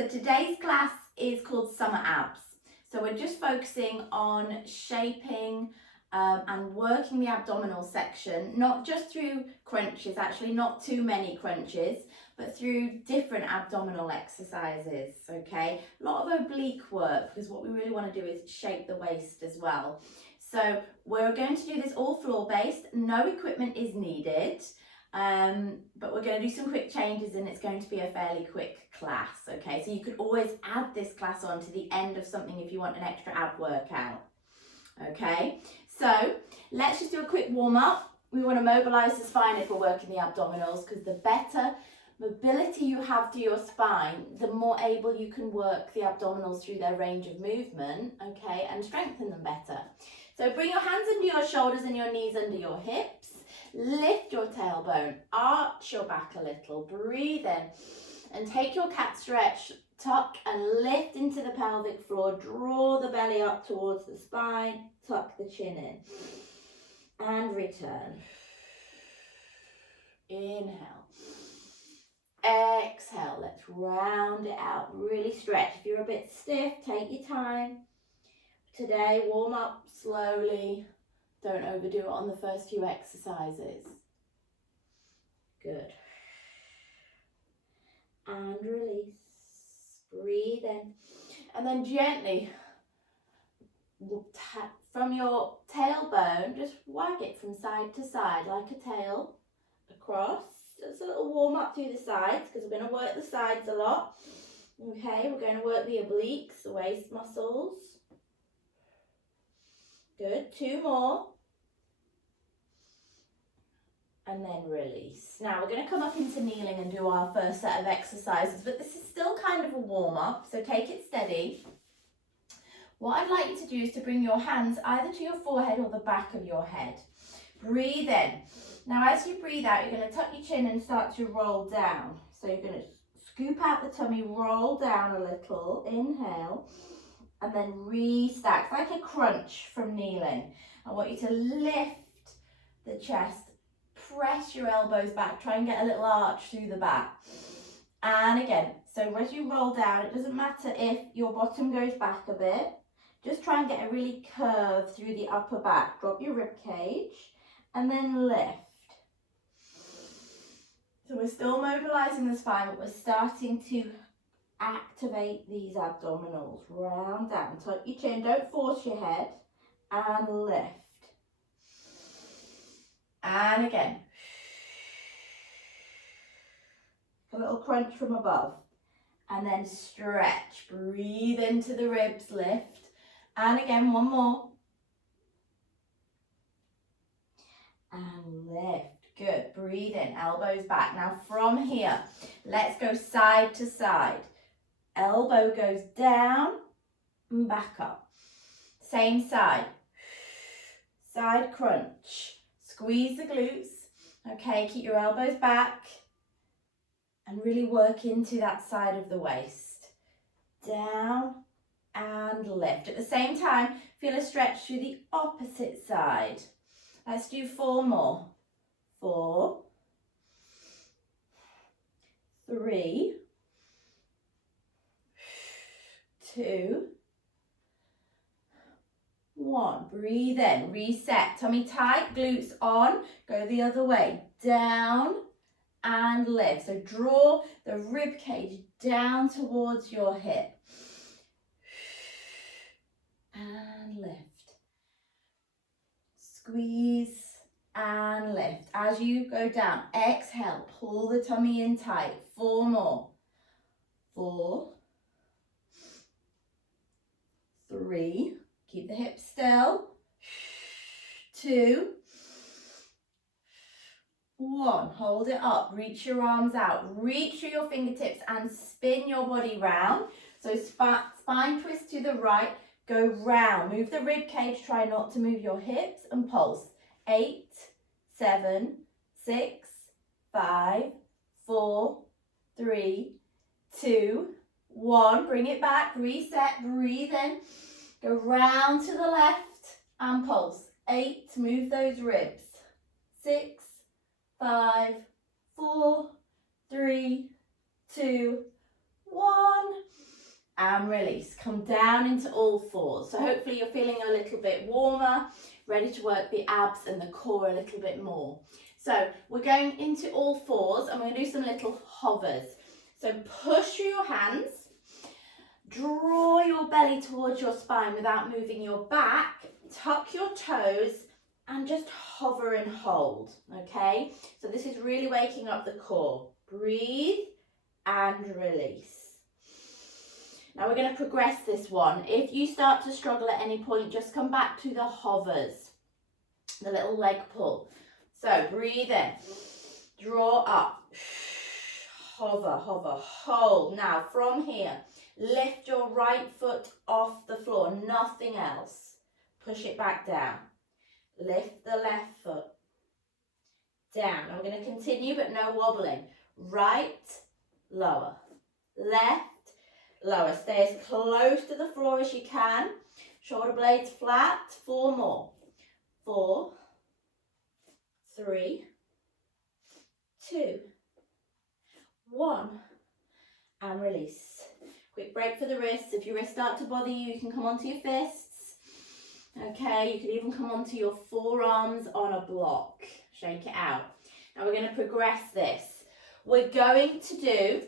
So today's class is called Summer Abs. So we're just focusing on shaping and working the abdominal section, not just through crunches, actually not too many crunches, but through different abdominal exercises, okay? A lot of oblique work, because what we really want to do is shape the waist as well. So we're going to do this all floor-based, no equipment is needed, but we're going to do some quick changes and it's going to be a fairly quick class, okay? So you could always add this class on to the end of something if you want an extra ab workout, okay? So let's just do a quick warm-up. We want to mobilise the spine if we're working the abdominals, because the better mobility you have to your spine, the more able you can work the abdominals through their range of movement, okay, and strengthen them better. So bring your hands under your shoulders and your knees under your hips. Lift your tailbone, arch your back a little, breathe in and take your cat stretch, tuck and lift into the pelvic floor, draw the belly up towards the spine, tuck the chin in and return. Inhale. Exhale, let's round it out, really stretch. If you're a bit stiff, take your time. Today, warm up slowly. Don't overdo it on the first few exercises. Good. And release. Breathe in. And then gently, from your tailbone, just wag it from side to side like a tail across. Just a little warm up through the sides, because we're going to work the sides a lot. Okay, we're going to work the obliques, the waist muscles. Good, 2 more. And then release. Now we're going to come up into kneeling and do our first set of exercises, but this is still kind of a warm-up, so take it steady. What I'd like you to do is to bring your hands either to your forehead or the back of your head. Breathe in. Now as you breathe out, you're going to tuck your chin and start to roll down. So you're going to scoop out the tummy, roll down a little, inhale, and then restack, like a crunch from kneeling. I want you to lift the chest, press your elbows back, try and get a little arch through the back. And again, so as you roll down, it doesn't matter if your bottom goes back a bit, just try and get a really curve through the upper back. Drop your rib cage and then lift. So we're still mobilising the spine, but we're starting to activate these abdominals. Round down, tuck your chin, don't force your head, and lift. And again. A little crunch from above. And then stretch. Breathe into the ribs, lift. And again, 1 more. And lift. Good. Breathe in, elbows back. Now from here, let's go side to side. Elbow goes down and back up. Same side. Side crunch. Squeeze the glutes. Okay, keep your elbows back and really work into that side of the waist. Down and lift. At the same time, feel a stretch through the opposite side. Let's do 4 more. 4, 3, 2, 1. Breathe in, reset. Tummy tight, glutes on. Go the other way. Down and lift. So draw the rib cage down towards your hip. And lift. Squeeze and lift. As you go down, exhale, pull the tummy in tight. 4 more. 4, 3, keep the hips still. 2, 1, hold it up, reach your arms out, reach through your fingertips and spin your body round. So spine twist to the right, go round, move the rib cage, try not to move your hips and pulse. 8, 7, 6, 5, 4, 3, 2, 1. Bring it back, reset, breathe in, go round to the left and pulse. 8, move those ribs. 6, 5, 4, 3, 2, 1. and release. Come down into all fours. So hopefully you're feeling a little bit warmer, ready to work the abs and the core a little bit more. So we're going into all fours and we're going to do some little hovers. So push through your hands, draw your belly towards your spine without moving your back, tuck your toes and just hover and hold, okay? So this is really waking up the core. Breathe and release. Now we're going to progress this one. If you start to struggle at any point, just come back to the hovers, the little leg pull. So breathe in, draw up, hover, hover, hold. Now from here, lift your right foot off the floor, nothing else. Push it back down. Lift the left foot down. I'm going to continue, but no wobbling. Right, lower, left, lower. Stay as close to the floor as you can. Shoulder blades flat. 4 more. 4, 3, 2, 1. And release. Quick break for the wrists. If your wrists start to bother you, you can come onto your fists. Okay, you can even come onto your forearms on a block. Shake it out. Now we're going to progress this. We're going to do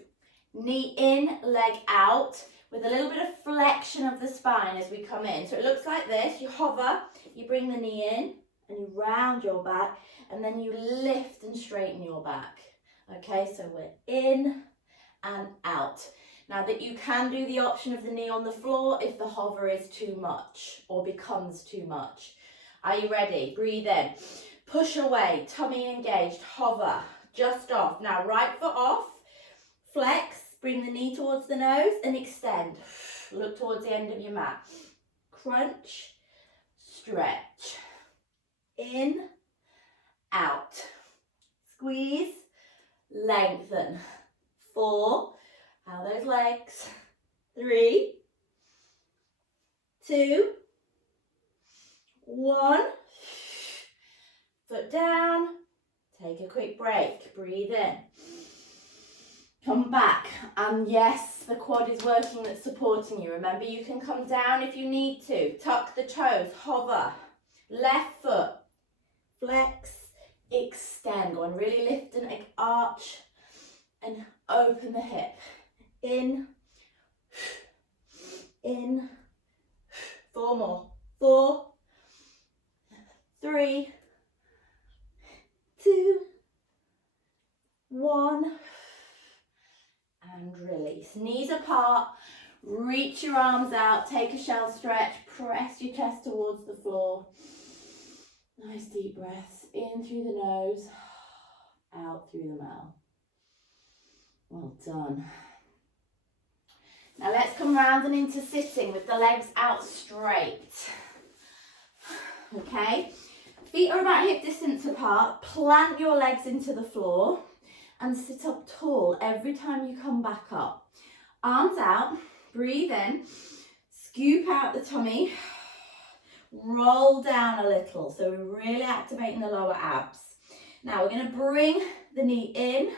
knee in, leg out, with a little bit of flexion of the spine as we come in. So it looks like this. You hover, you bring the knee in, and you round your back, and then you lift and straighten your back. Okay, so we're in and out. Now that you can do the option of the knee on the floor if the hover is too much or becomes too much. Are you ready? Breathe in. Push away, tummy engaged, hover, just off. Now right foot off, flex, bring the knee towards the nose and extend. Look towards the end of your mat. Crunch, stretch. In, out. Squeeze, lengthen. 4, out those legs. 3, 2, 1. Foot down. Take a quick break. Breathe in. Come back. And yes, the quad is working, that's supporting you. Remember, you can come down if you need to. Tuck the toes. Hover. Left foot. Flex. Extend. Go and really lift and arch. And open the hip. In. In. 4 more. 4, 3, 2, 1. And release. Knees apart. Reach your arms out. Take a shell stretch. Press your chest towards the floor. Nice deep breaths. In through the nose. Out through the mouth. Well done. Now let's come round and into sitting with the legs out straight. Okay, feet are about hip distance apart. Plant your legs into the floor and sit up tall every time you come back up. Arms out, breathe in, scoop out the tummy, roll down a little. So we're really activating the lower abs. Now we're going to bring the knee in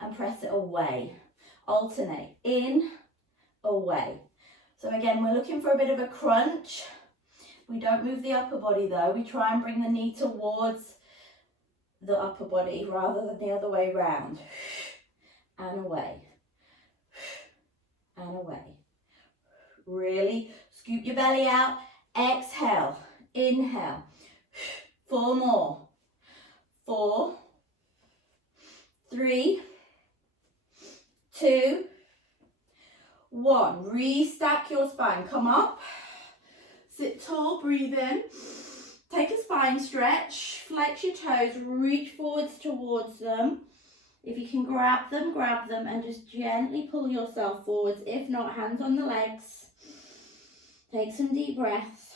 and press it away. Alternate, in, away. So again, we're looking for a bit of a crunch. We don't move the upper body though. We try and bring the knee towards the upper body rather than the other way round. And away. And away. Really scoop your belly out. Exhale. Inhale. 4 more. 4, 3, 2, 1. Restack your spine. Come up. Sit tall. Breathe in. Take a spine stretch. Flex your toes. Reach forwards towards them. If you can grab them, and just gently pull yourself forwards. If not, hands on the legs. Take some deep breaths.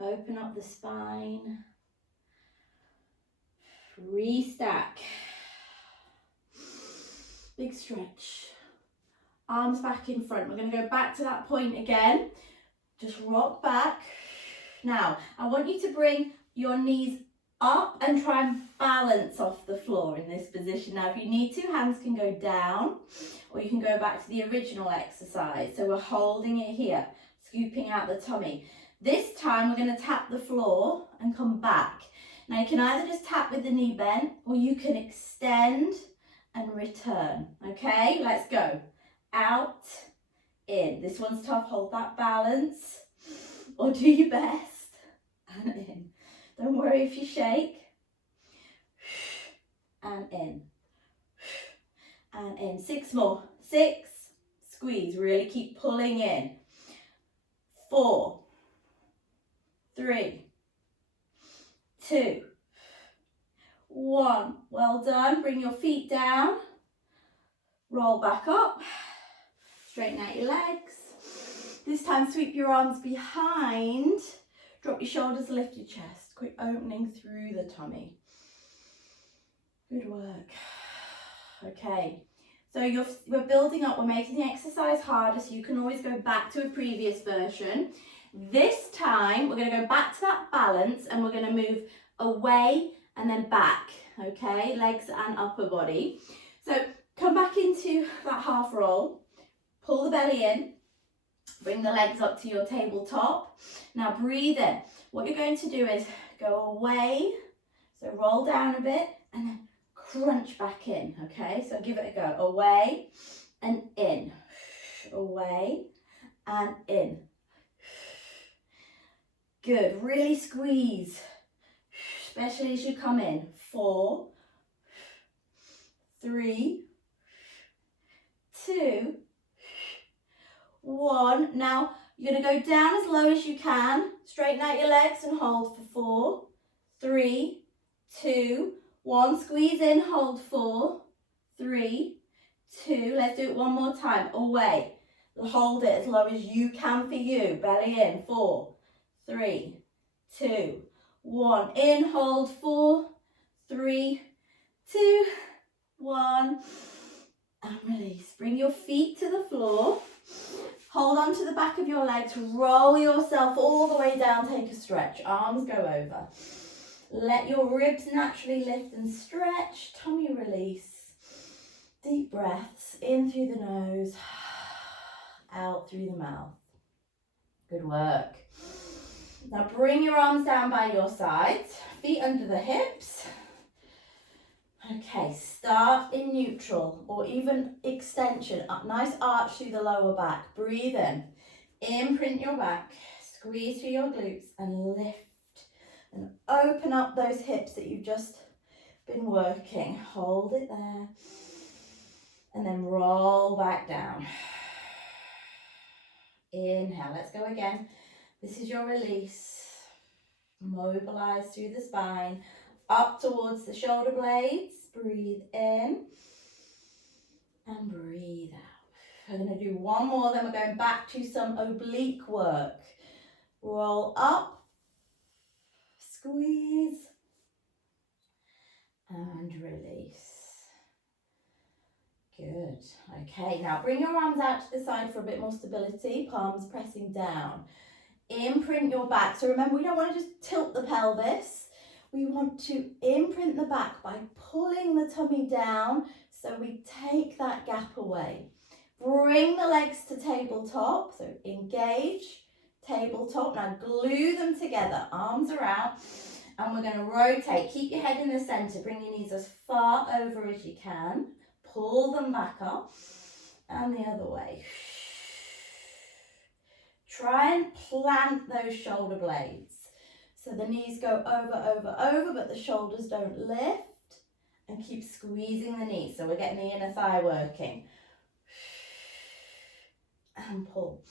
Open up the spine. Restack. Big stretch. Arms back in front. We're going to go back to that point again. Just rock back. Now, I want you to bring your knees up and try and balance off the floor in this position. Now, if you need to, hands can go down, or you can go back to the original exercise. So we're holding it here, scooping out the tummy. This time we're going to tap the floor and come back. Now you can either just tap with the knee bent, or you can extend and return. Okay, let's go. Out, in. This one's tough, hold that balance, or do your best, and in. Don't worry if you shake. And in. And in. 6 more. 6. Squeeze. Really keep pulling in. 4. 3. 2. 1. Well done. Bring your feet down. Roll back up. Straighten out your legs. This time sweep your arms behind. Drop your shoulders, lift your chest. Quick opening through the tummy. Good work. Okay, so we're building up, we're making the exercise harder, so you can always go back to a previous version. This time, we're going to go back to that balance and we're going to move away and then back, okay? Legs and upper body. So come back into that half roll, pull the belly in, bring the legs up to your tabletop. Now breathe in. What you're going to do is go away, so roll down a bit and then crunch back in, okay? So give it a go. Away and in. Away and in. Good. Really squeeze, especially as you come in. 4, 3, 2, 1. Now you're going to go down as low as you can. Straighten out your legs and hold for 4, 3, 2, 1. Squeeze in, hold 4, 3, 2. Let's do it one more time. Away. Hold it as low as you can for you. Belly in. 4, 3, 2, 1. In, hold 4, 3, 2, 1. And release. Bring your feet to the floor. Hold on to the back of your legs, roll yourself all the way down, take a stretch, arms go over. Let your ribs naturally lift and stretch, tummy release. Deep breaths, in through the nose, out through the mouth. Good work. Now bring your arms down by your sides, feet under the hips. Okay, start in neutral or even extension, nice arch through the lower back. Breathe in, imprint your back, squeeze through your glutes and lift and open up those hips that you've just been working. Hold it there and then roll back down. Inhale, let's go again. This is your release. Mobilize through the spine. Up towards the shoulder blades, breathe in and breathe out. We're going to do one more, then we're going back to some oblique work. Roll up, squeeze and release. Good. Okay, now bring your arms out to the side for a bit more stability, palms pressing down. Imprint your back. So remember, we don't want to just tilt the pelvis. We want to imprint the back by pulling the tummy down so we take that gap away. Bring the legs to tabletop, so engage, tabletop. Now glue them together, arms are out, and we're going to rotate. Keep your head in the center, bring your knees as far over as you can. Pull them back up, and the other way. Try and plant those shoulder blades. So the knees go over, but the shoulders don't lift, and keep squeezing the knees. So we're getting the inner thigh working. And pull.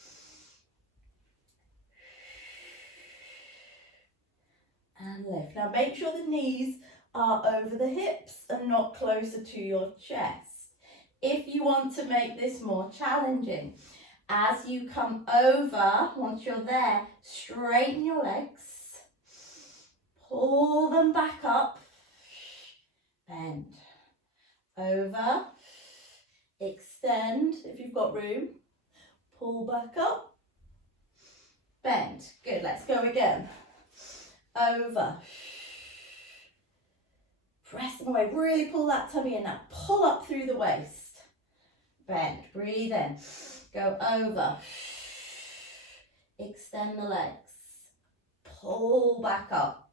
And lift. Now make sure the knees are over the hips and not closer to your chest. If you want to make this more challenging, as you come over, once you're there, straighten your legs. Pull them back up, bend, over, extend if you've got room, pull back up, bend. Good, let's go again. Over, Press them away, really pull that tummy in now. Pull up through the waist. Bend, breathe in. Go over. Extend the legs. Pull back up.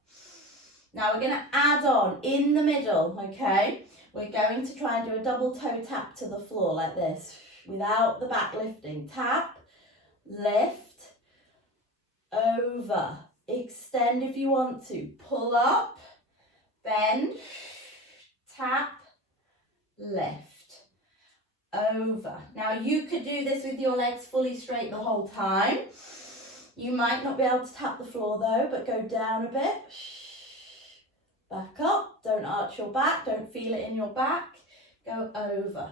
Now we're going to add on in the middle, okay? We're going to try and do a double toe tap to the floor like this, without the back lifting. Tap, lift, over, extend if you want to. Pull up, bend, tap, lift, over. Now you could do this with your legs fully straight the whole time. You might not be able to tap the floor though, but go down a bit. Back up, don't arch your back, don't feel it in your back. Go over.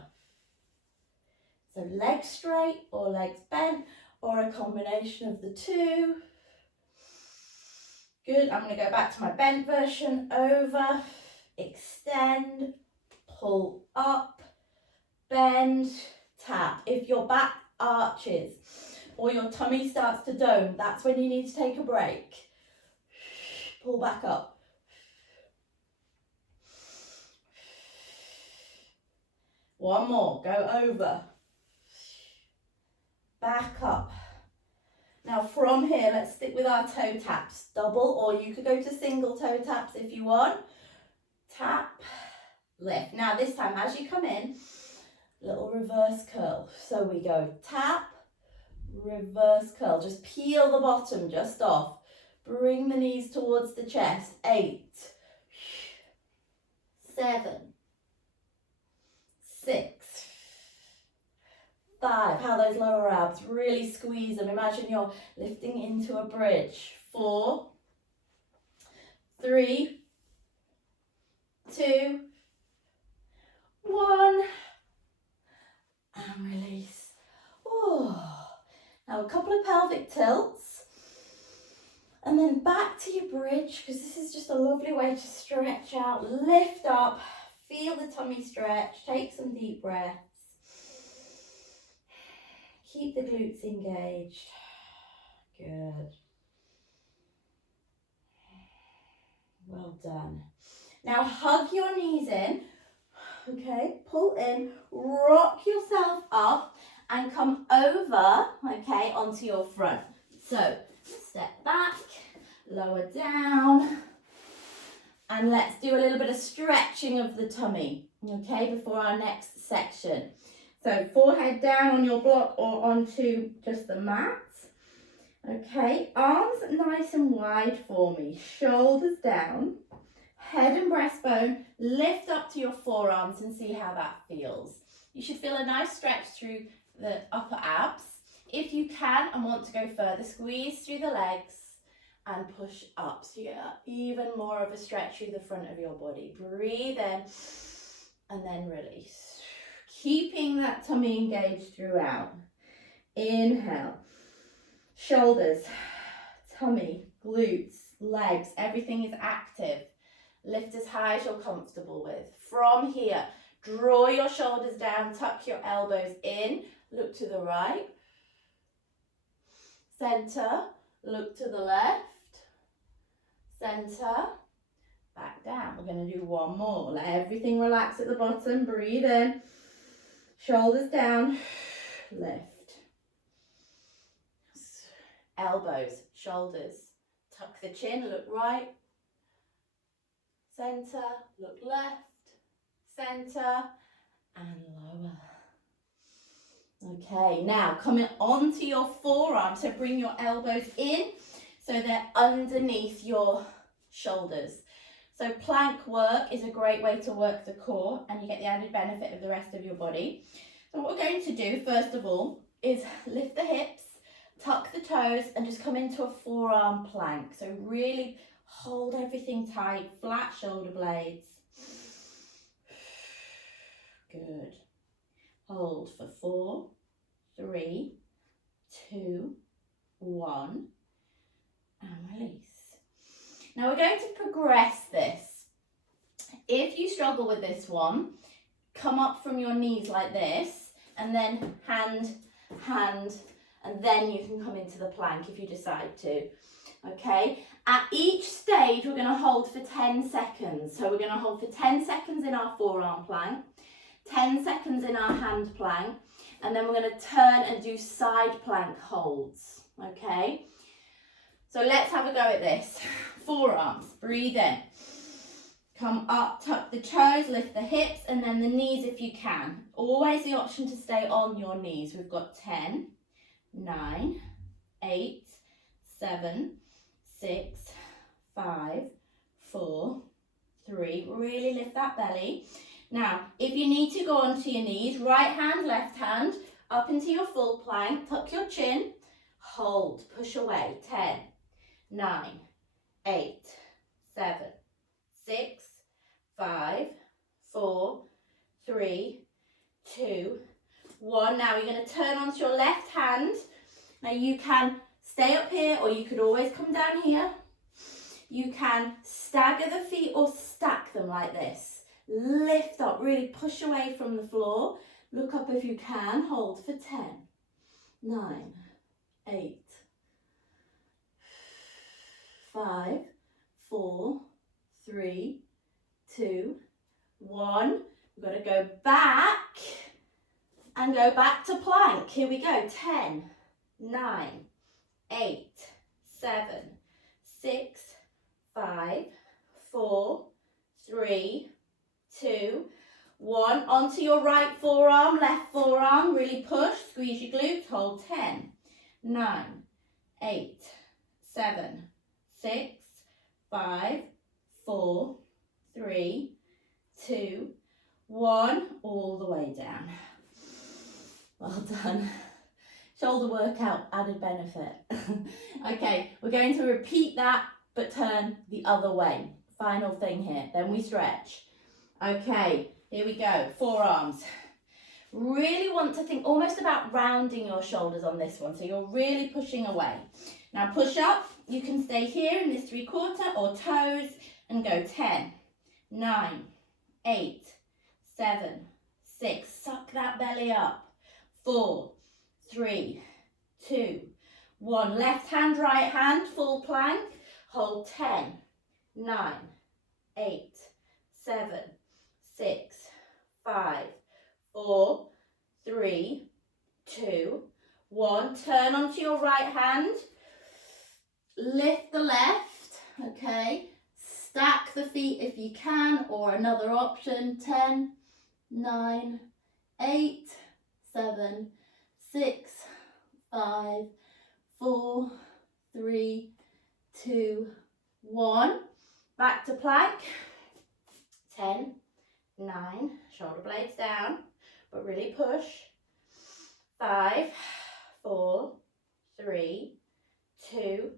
So legs straight or legs bent or a combination of the two. Good, I'm going to go back to my bent version. Over, extend, pull up, bend, tap. If your back arches or your tummy starts to dome, that's when you need to take a break. Pull back up. One more, go over. Back up. Now from here, let's stick with our toe taps. Double, or you could go to single toe taps if you want. Tap, lift. Now this time, as you come in, little reverse curl. So we go tap, reverse curl. Just peel the bottom just off. Bring the knees towards the chest. 8, 7, 6, 5. How those lower abs, really squeeze them. Imagine you're lifting into a bridge. 4, 3, 2, 1, and release. Oh. Now a couple of pelvic tilts, and then back to your bridge, because this is just a lovely way to stretch out. Lift up, feel the tummy stretch, take some deep breaths. Keep the glutes engaged. Good. Well done. Now hug your knees in. Okay, pull in, rock yourself up and come over, okay, onto your front. So step back, lower down, and let's do a little bit of stretching of the tummy, okay, before our next section. So forehead down on your block or onto just the mat. Okay, arms nice and wide for me, shoulders down, head and breastbone, lift up to your forearms and see how that feels. You should feel a nice stretch through the upper abs. If you can and want to go further, squeeze through the legs and push up. So you get even more of a stretch through the front of your body. Breathe in and then release. Keeping that tummy engaged throughout. Inhale. Shoulders, tummy, glutes, legs, everything is active. Lift as high as you're comfortable with. From here, draw your shoulders down, tuck your elbows in, look to the right. Center, look to the left. Center, back down. We're going to do one more. Let everything relax at the bottom. Breathe in. Shoulders down, lift. Elbows, shoulders, tuck the chin, look right, center, look left, center, and lower. Okay, now coming onto your forearms, so bring your elbows in so they're underneath your shoulders. So plank work is a great way to work the core and you get the added benefit of the rest of your body. So what we're going to do first of all is lift the hips, tuck the toes and just come into a forearm plank. So really hold everything tight, flat shoulder blades. Good. Hold for 4, 3, 2, 1, and release. Now we're going to progress this. If you struggle with this one, come up from your knees like this and then hand, and then you can come into the plank if you decide to. Okay, at each stage we're going to hold for 10 seconds. So we're going to hold for 10 seconds in our forearm plank, 10 seconds in our hand plank, and then we're going to turn and do side plank holds. Okay, so let's have a go at this. Forearms, breathe in. Come up, tuck the toes, lift the hips, and then the knees if you can. Always the option to stay on your knees. We've got 10, 9, 8, 7, 6, 5, 4, 3. Really lift that belly. Now, if you need to go onto your knees, right hand, left hand, up into your full plank, tuck your chin, hold, push away. 10, 9, 8, 7, 6, 5, 4, 3, 2, 1. Now you're going to turn onto your left hand. Now you can stay up here or you could always come down here. You can stagger the feet or stack them like this. Lift up, really push away from the floor. Look up if you can. Hold for 10, 9, 8, 5, 4, 3, 2, 1. We've got to go back and go back to plank. Here we go. 10, 9, 8, 7, 6, 5, 4, 3, 2, 1. Onto your right forearm, left forearm. Really push, squeeze your glutes. Hold 10, 9, 8, 7, 6, 5, 4, 3, 2, 1. All the way down. Well done. Shoulder workout, added benefit. Okay, we're going to repeat that, but turn the other way. Final thing here, then we stretch. Okay, here we go, forearms. Really want to think almost about rounding your shoulders on this one, so you're really pushing away. Now push up, you can stay here in this 3/4 or toes and go 10, 9, 8, 7, 6, suck that belly up. 4, 3, 2, 1. Left hand, right hand, full plank. Hold 10, 9, 8, 7, 6, 5, 4, 3, 2, 1. Turn onto your right hand. Lift the left, okay. Stack the feet if you can, or another option. 10, 9, 8, 7, 6, 5, 4, 3, 2, 1. Back to plank. 10, 9, shoulder blades down, but really push. 5, 4, 3, 2,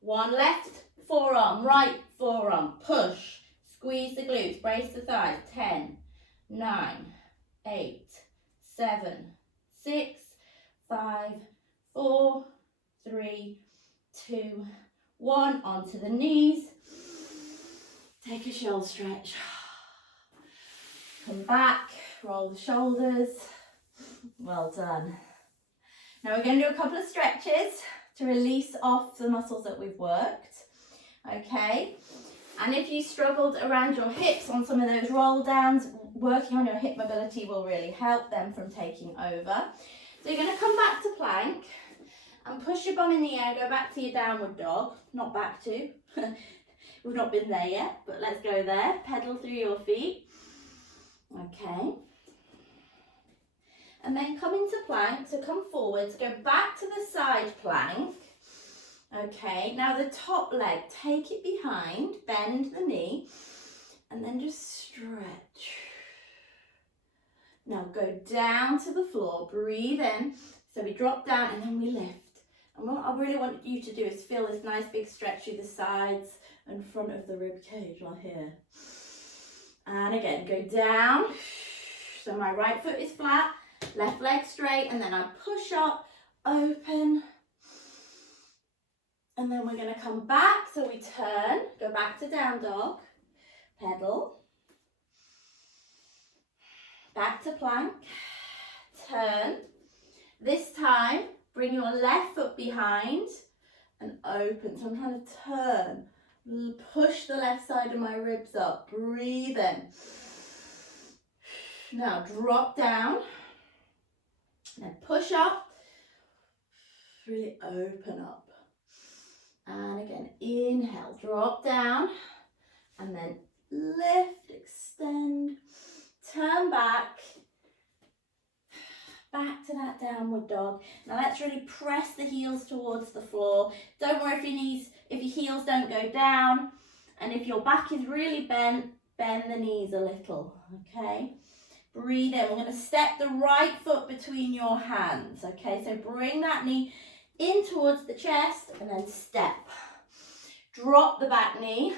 1. Left forearm, right forearm, push. Squeeze the glutes, brace the thighs. 10, 9, 8, 7, 6, 5, 4, 3, 2, 1. Onto the knees. Take a shoulder stretch. Come back, roll the shoulders. Well done. Now we're going to do a couple of stretches to release off the muscles that we've worked. Okay, and if you struggled around your hips on some of those roll downs, working on your hip mobility will really help them from taking over. So you're going to come back to plank and push your bum in the air, go back to your downward dog. Not back to, we've not been there yet, but let's go there. Pedal through your feet. Okay. And then come into plank, so come forwards, go back to the side plank. Okay, now the top leg, take it behind, bend the knee, and then just stretch. Now go down to the floor, breathe in, so we drop down and then we lift. And what I really want you to do is feel this nice big stretch through the sides and front of the rib cage right here. And again, go down, so my right foot is flat, left leg straight, and then I push up, open, and then we're going to come back, so we turn, go back to down dog, pedal, back to plank, turn. This time, bring your left foot behind, and open. So I'm trying to turn, push the left side of my ribs up, breathe in. Now drop down, then push up, really open up. And again, inhale, drop down, and then lift, extend, turn back to that downward dog. Now let's really press the heels towards the floor. Don't worry if your heels don't go down, and if your back is really bent, bend the knees a little, okay? Breathe in. We're going to step the right foot between your hands, okay? So bring that knee in towards the chest and then step. Drop the back knee,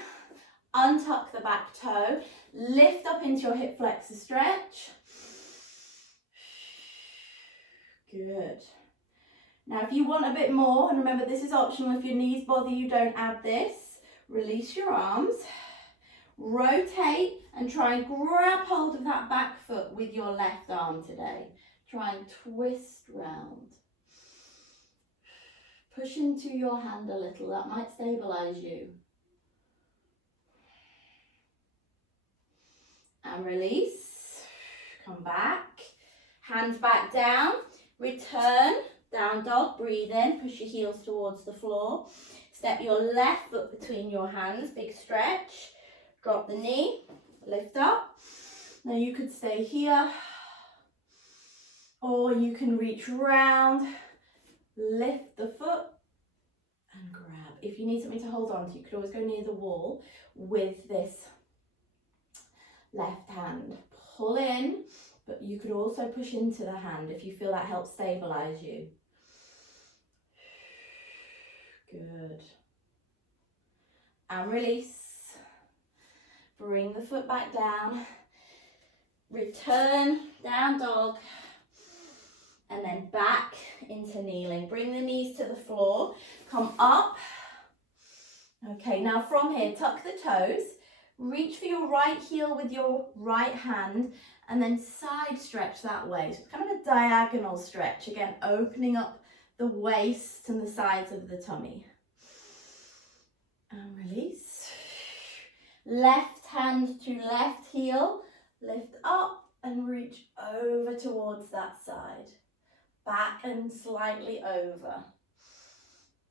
untuck the back toe, lift up into your hip flexor stretch. Good. Now if you want a bit more, and remember this is optional, if your knees bother you, don't add this. Release your arms, rotate and try and grab hold of that back foot with your left arm today. Try and twist round. Push into your hand a little, that might stabilize you. And release, come back, hands back down, return, down dog, breathe in, push your heels towards the floor. Step your left foot between your hands, big stretch, drop the knee, lift up. Now you could stay here, or you can reach round, lift the foot and grab. If you need something to hold on to, you could always go near the wall with this left hand. Pull in, but you could also push into the hand if you feel that helps stabilize you. Good. And release. Bring the foot back down. Return, down dog. And then back into kneeling. Bring the knees to the floor. Come up. Okay, now from here, tuck the toes. Reach for your right heel with your right hand and then side stretch that way. So it's kind of a diagonal stretch. Again, opening up the waist and the sides of the tummy. And release. Left hand to left heel. Lift up and reach over towards that side. Back and slightly over.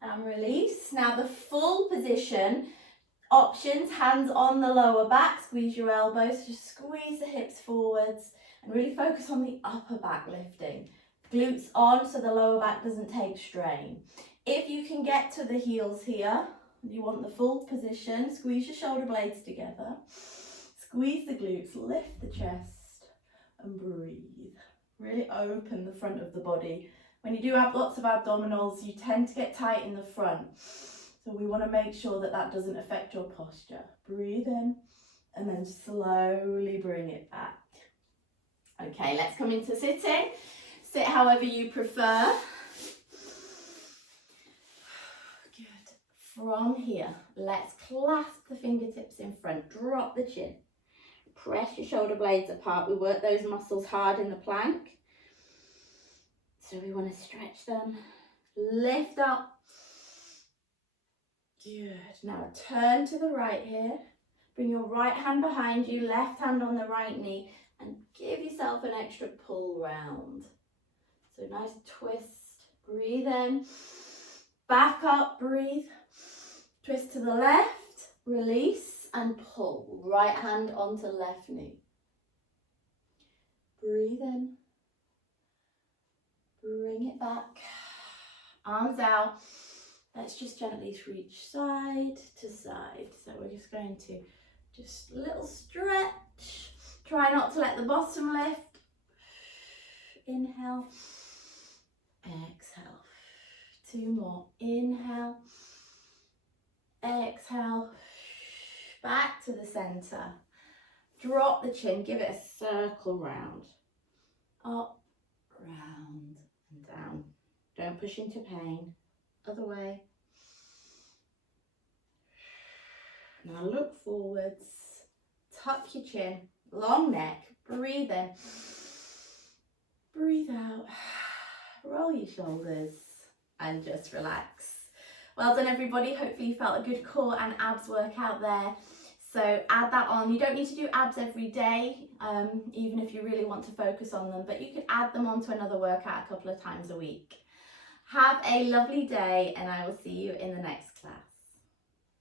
And release. Now the full position. Options, hands on the lower back, squeeze your elbows, just squeeze the hips forwards and really focus on the upper back lifting. Glutes on so the lower back doesn't take strain. If you can get to the heels here, you want the full position, squeeze your shoulder blades together, squeeze the glutes, lift the chest and breathe. Really open the front of the body. When you do have lots of abdominals, you tend to get tight in the front. So we want to make sure that that doesn't affect your posture. Breathe in and then slowly bring it back. Okay, let's come into sitting. Sit however you prefer. Good. From here, let's clasp the fingertips in front. Drop the chin. Press your shoulder blades apart. We work those muscles hard in the plank. So we want to stretch them. Lift up. Good. Now turn to the right here. Bring your right hand behind you, left hand on the right knee, and give yourself an extra pull round. So nice twist. Breathe in. Back up, breathe. Twist to the left, release, and pull. Right hand onto left knee. Breathe in. Bring it back. Arms out. Let's just gently reach side to side. So we're just going to just a little stretch. Try not to let the bottom lift. Inhale. Exhale. 2 more. Inhale. Exhale. Back to the center. Drop the chin. Give it a circle round. Up, round, and down. Don't push into pain. Other way. Now look forwards, tuck your chin, long neck, breathe in, breathe out, roll your shoulders and just relax. Well done everybody, hopefully you felt a good core and abs workout there. So add that on. You don't need to do abs every day, even if you really want to focus on them, but you could add them onto another workout a couple of times a week. Have a lovely day, and I will see you in the next